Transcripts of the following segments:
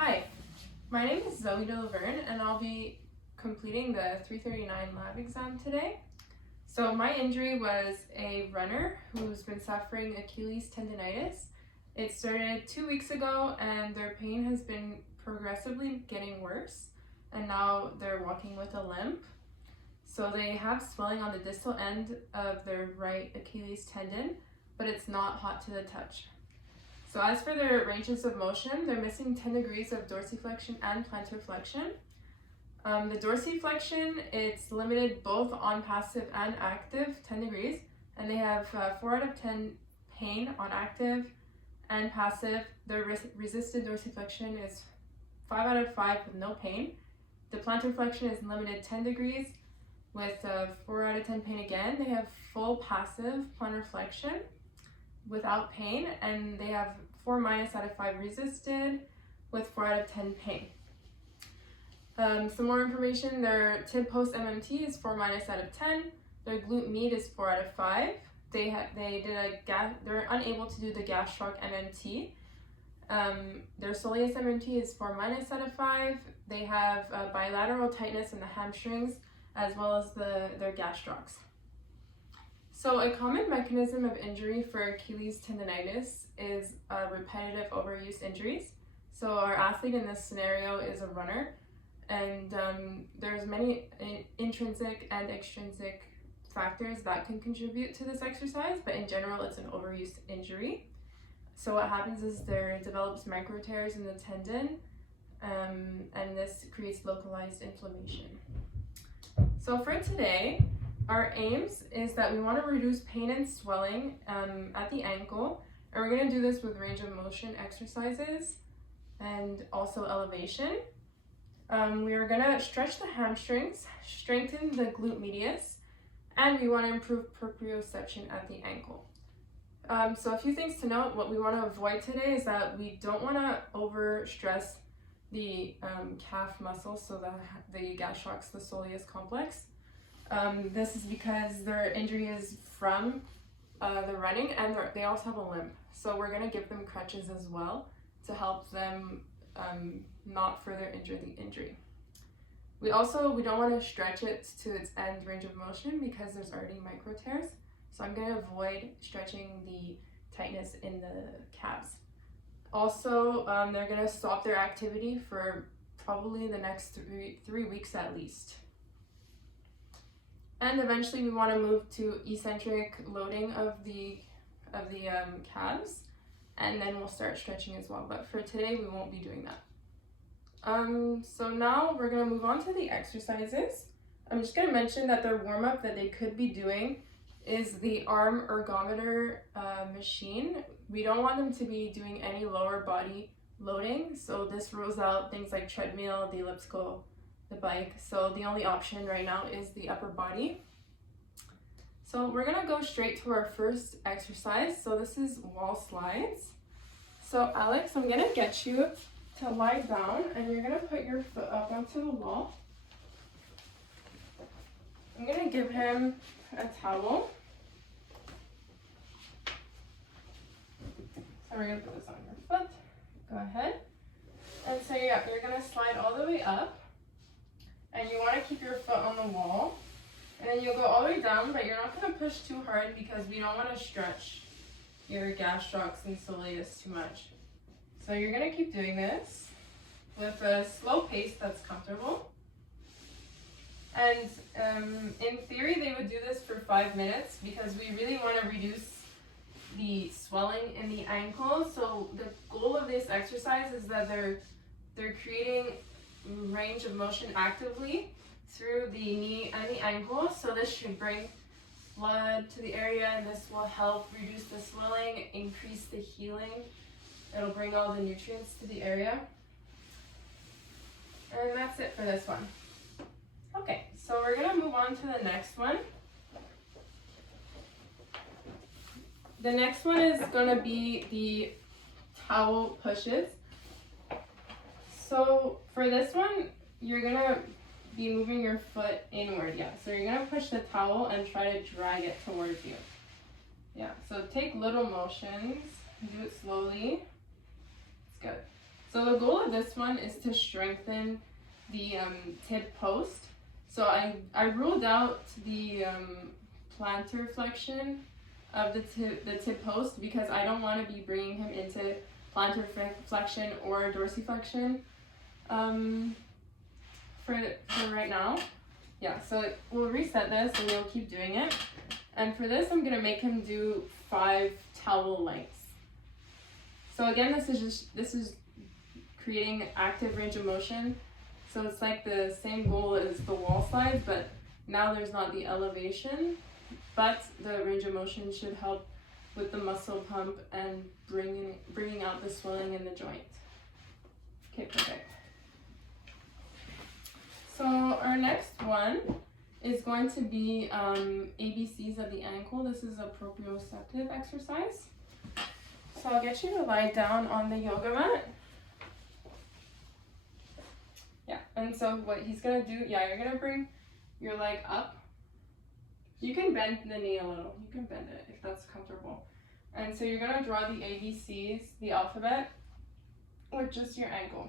Hi, my name is Zoe DeLaverne and I'll be completing the 339 lab exam today. So my injury was a runner who's been suffering Achilles tendinitis. It started 2 weeks ago and their pain has been progressively getting worse, and now they're walking with a limp. So they have swelling on the distal end of their right Achilles tendon, but it's not hot to the touch. So as for their ranges of motion, they're missing 10 degrees of dorsiflexion and plantar flexion. The dorsiflexion, it's limited both on passive and active 10 degrees, and they have 4 out of 10 pain on active and passive. Their resisted dorsiflexion is 5 out of 5 with no pain. The plantar flexion is limited 10 degrees with 4 out of 10 pain again. They have full passive plantar flexion without pain, and they have 4 minus out of 5 resisted with 4 out of 10 pain. Some more information: their tib post MMT is 4 minus out of 10. Their glute med is 4 out of 5. They're unable to do the gastroc MMT. Their soleus MMT is 4 minus out of 5. They have bilateral tightness in the hamstrings as well as their gastrocs. So a common mechanism of injury for Achilles tendinitis is repetitive overuse injuries. So our athlete in this scenario is a runner, and there's many intrinsic and extrinsic factors that can contribute to this exercise, but in general it's an overuse injury. So what happens is there develops micro tears in the tendon, and this creates localized inflammation. So for today, our aims is that we want to reduce pain and swelling at the ankle, and we're going to do this with range of motion exercises and also elevation. We are going to stretch the hamstrings, strengthen the glute medius, and we want to improve proprioception at the ankle. So a few things to note. What we want to avoid today is that we don't want to overstress the calf muscles, so the gastrocs, the soleus complex. This is because their injury is from the running, and they also have a limp. So we're going to give them crutches as well to help them not further injure the injury. We don't want to stretch it to its end range of motion because there's already micro tears. So I'm going to avoid stretching the tightness in the calves. Also, they're going to stop their activity for probably the next three weeks at least. And eventually we want to move to eccentric loading of the calves, and then we'll start stretching as well. But for today, we won't be doing that. So now we're going to move on to the exercises. I'm just going to mention that their warm-up that they could be doing is the arm ergometer machine. We don't want them to be doing any lower body loading, so this rules out things like treadmill, the elliptical, the bike. So the only option right now is the upper body. So we're gonna go straight to our first exercise. So this is wall slides. So Alex, I'm gonna get you to lie down, and you're gonna put your foot up onto the wall. I'm gonna give him a towel. So we're gonna put this on your foot. Go ahead. And so yeah, you're gonna slide all the way up, and you want to keep your foot on the wall, and then you'll go all the way down, but you're not going to push too hard because we don't want to stretch your gastrocs and soleus too much. So you're going to keep doing this with a slow pace that's comfortable. And in theory, they would do this for 5 minutes because we really want to reduce the swelling in the ankle. So the goal of this exercise is that they're creating range of motion actively through the knee and the ankle. So this should bring blood to the area, and this will help reduce the swelling, increase the healing. It'll bring all the nutrients to the area. And that's it for this one. Okay, so we're gonna move on to the next one. The next one is gonna be the towel pushes. So for this one, you're gonna be moving your foot inward, yeah. So you're gonna push the towel and try to drag it towards you. Yeah, so take little motions, do it slowly. It's good. So the goal of this one is to strengthen the tib post. So I ruled out the plantar flexion of the tib post because I don't want to be bringing him into plantar flexion or dorsiflexion for right now. Yeah, so we'll reset this and we'll keep doing it. And for this, I'm gonna make him do 5 towel lengths. So again, this is creating active range of motion. So it's like the same goal as the wall slide, but now there's not the elevation, but the range of motion should help with the muscle pump and bringing out the swelling in the joint. Okay, perfect. So our next one is going to be ABCs of the ankle. This is a proprioceptive exercise. So I'll get you to lie down on the yoga mat. Yeah, and so what he's gonna do, you're gonna bring your leg up. You can bend the knee a little. You can bend it if that's comfortable. And so you're gonna draw the ABCs, the alphabet, with just your ankle.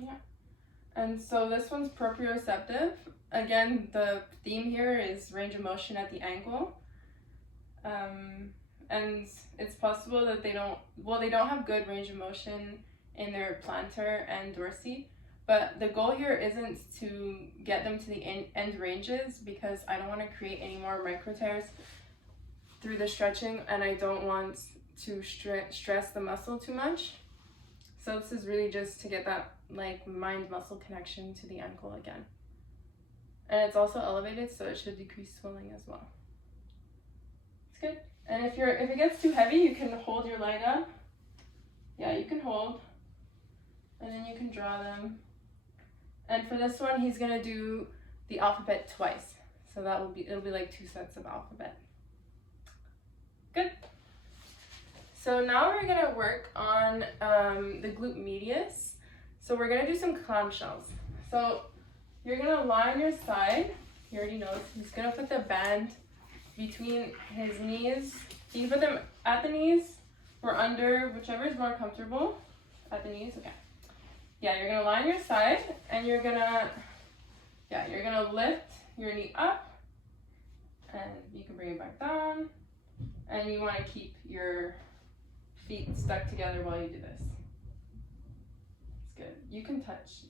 Yeah. And so this one's proprioceptive. Again, the theme here is range of motion at the ankle. And it's possible that they don't have good range of motion in their plantar and dorsi, but the goal here isn't to get them to the end ranges because I don't want to create any more micro tears through the stretching, and I don't want to stress the muscle too much. So this is really just to get that like mind muscle connection to the ankle again. And it's also elevated, so it should decrease swelling as well. It's good. And if it gets too heavy, you can hold your leg up. Yeah, you can hold. And then you can draw them. And for this one, he's gonna do the alphabet twice. So it'll be like 2 sets of alphabet. Good. So now we're gonna work on the glute medius. So we're gonna do some clamshells. So you're gonna lie on your side. You already know, he's gonna put the band between his knees. You can put them at the knees or under, whichever is more comfortable. At the knees, okay. Yeah, you're gonna lie on your side and you're gonna lift your knee up and you can bring it back down. And you wanna keep your feet stuck together while you do this. It's good. You can touch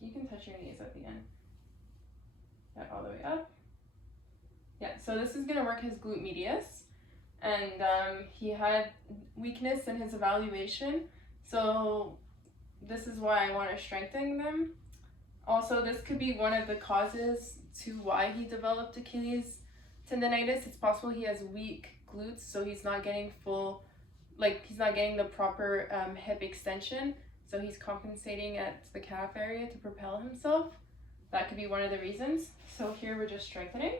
your knees at the end. Yeah, all the way up. Yeah, so this is gonna work his glute medius. And he had weakness in his evaluation. So this is why I want to strengthen them. Also, this could be one of the causes to why he developed Achilles tendinitis. It's possible he has weak glutes, so he's not getting he's not getting the proper hip extension. So he's compensating at the calf area to propel himself. That could be one of the reasons. So here we're just strengthening.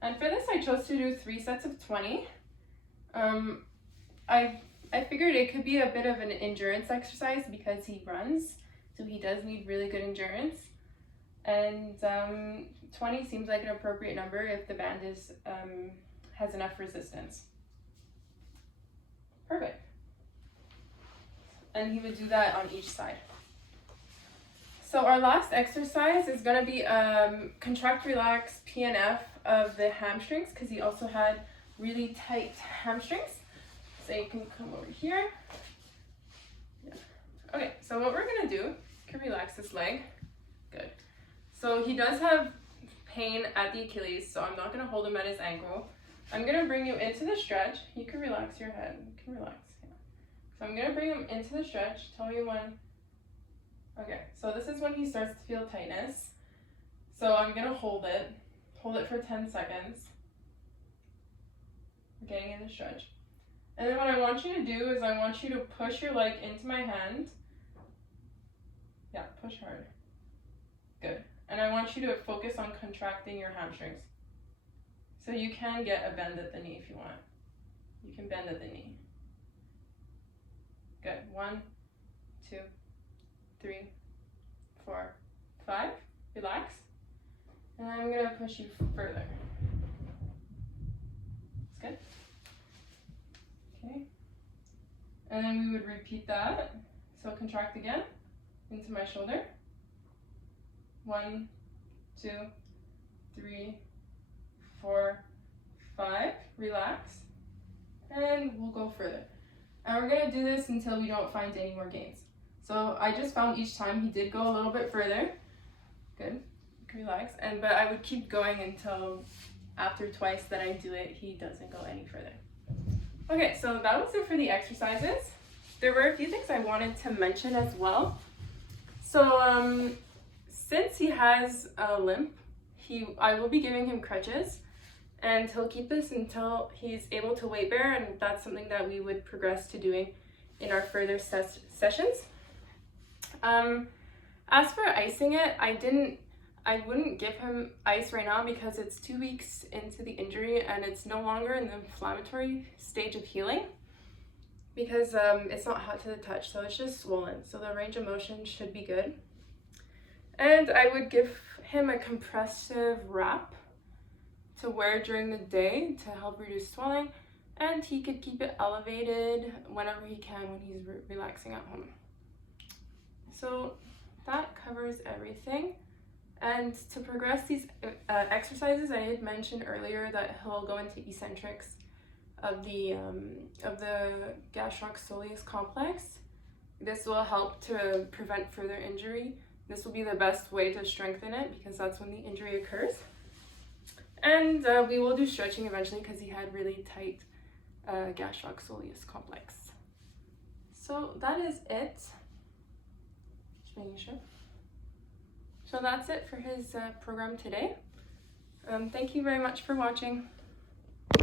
And for this, I chose to do 3 sets of 20. I figured it could be a bit of an endurance exercise because he runs, so he does need really good endurance. And 20 seems like an appropriate number if the band has enough resistance. Perfect. And he would do that on each side. So our last exercise is going to be contract, relax, PNF of the hamstrings because he also had really tight hamstrings. So you can come over here. Yeah. Okay, so what we're gonna do, you can relax this leg. Good. So he does have pain at the Achilles, so I'm not gonna hold him at his ankle. I'm gonna bring you into the stretch. You can relax your head. You can relax. Yeah. So I'm gonna bring him into the stretch. Tell me when. Okay, so this is when he starts to feel tightness. So I'm gonna hold it. Hold it for 10 seconds. We're getting in the stretch. And then what I want you to do is I want you to push your leg into my hand. Yeah, push hard. Good. And I want you to focus on contracting your hamstrings. So you can get a bend at the knee if you want. You can bend at the knee. Good. 1, 2, 3, 4, 5. Relax. And I'm going to push you further. It's good. Okay. And then we would repeat that. So contract again into my shoulder. 1, 2, 3, 4, 5. Relax. And we'll go further. And we're gonna do this until we don't find any more gains. So I just found each time he did go a little bit further. Good. Relax. But I would keep going until after twice that I do it, he doesn't go any further. Okay, so that was it for the exercises. There were a few things I wanted to mention as well. So since he has a limp, I will be giving him crutches, and he'll keep this until he's able to weight bear, and that's something that we would progress to doing in our further sessions. As for icing it, I wouldn't give him ice right now because it's 2 weeks into the injury and it's no longer in the inflammatory stage of healing, because it's not hot to the touch, so it's just swollen. So the range of motion should be good. And I would give him a compressive wrap to wear during the day to help reduce swelling, and he could keep it elevated whenever he can when he's relaxing at home. So that covers everything. And to progress these exercises, I had mentioned earlier that he'll go into eccentrics of the gastroc soleus complex. This will help to prevent further injury. This will be the best way to strengthen it because that's when the injury occurs. And we will do stretching eventually because he had really tight gastroc soleus complex. So that is it. Just making sure. So that's it for his program today. Thank you very much for watching.